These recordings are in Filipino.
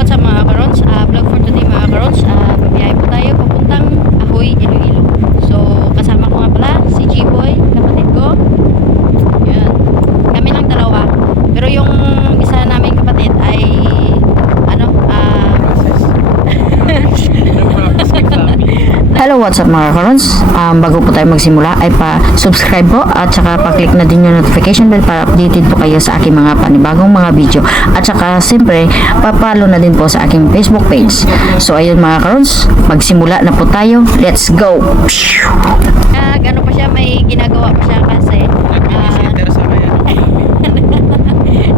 what's up mga karons? Vlog for today mga karons. Babiyahe po tayo papuntang Ahoy, Iloilo. So, kasama ko nga pala si G-Boy, kapatid ko. Yan. Kami lang dalawa. Pero yung isa namin kapatid ay Hello, what's up mga karons? Bago po tayo magsimula ay pa-subscribe po at saka pa-click na din yung notification bell para updated po kayo sa aking mga panibagong mga video. At saka siyempre, pa-follow na din po sa aking Facebook page. So ayun mga karons, magsimula na po tayo. Let's go! Ano pa siya, may ginagawa pa siya kasi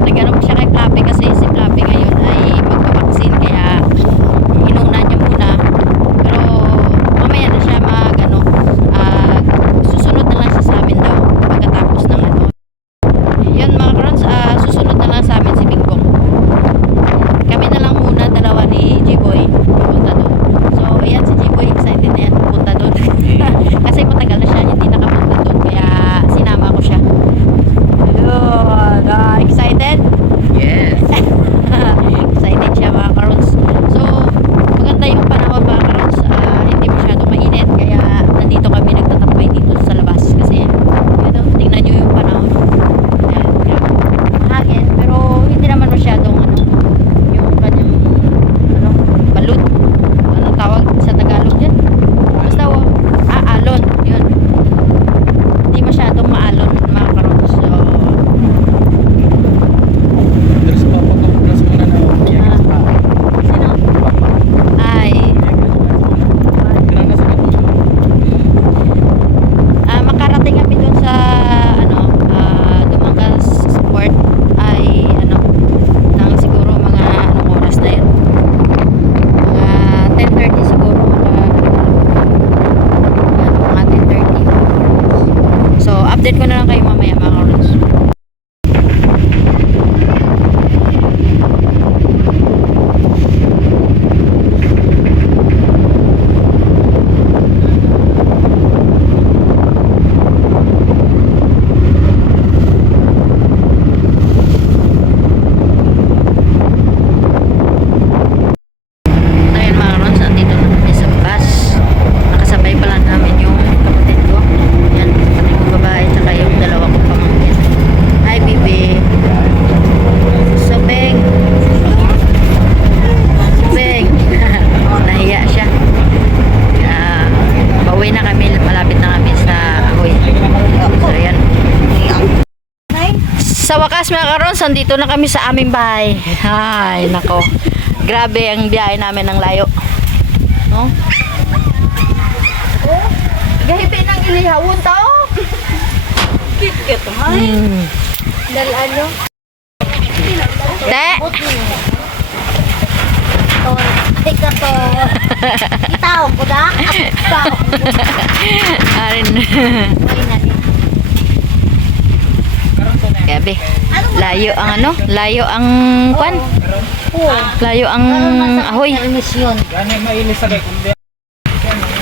nagano pa siya kay Flappy kasi si Flappy ngayon ay magpapaksin kaya inuna niya muna. Pero mamaya na siya susunod na lang siya sa amin daw pagkatapos ng yun mga karons, susunod na lang sa amin si Bingbong. Kami na lang muna, dalawa ni G-Boy punta doon. So ayan, si G-Boy excited na yan punta doon kasi matagal na siya hindi nakapunta doon kaya sinama ko siya. Hello, excited? Yes. Excited siya mga karons. So maganda yung panahon mga karons, hindi masyado mainit kaya nandito kami nagtatambay dito sa labas kasi tingnan nyo yung panahon. Hangin pero hindi naman masyadong yung kanyang balud, tawag sa Tagalog dyan, basta alon, yun, hindi masyadong maalon mga karons. So makarating kami dun sa Dumanggas Port ay nang siguro mga anong oras na yun, mga 10:30 siguro, mga 10:30. So update ko na lang kayo mamaya mga karons. Sa wakas mga karons, nandito na kami sa aming bahay. Ay, nako. Grabe ang biyahe namin ng layo. No? Gahipi ng ilihawon tao. Kit-kit ay. Dalano. Te. Tika to. Itaw ko da. Itaw. Arin. Gabi. Layo ang layo ang kwan. Layo ang Ahoy.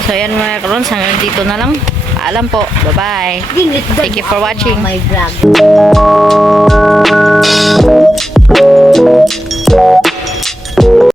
So yan mga karons, hanggang dito na lang. Paalam po. Bye-bye. Thank you for watching my vlog.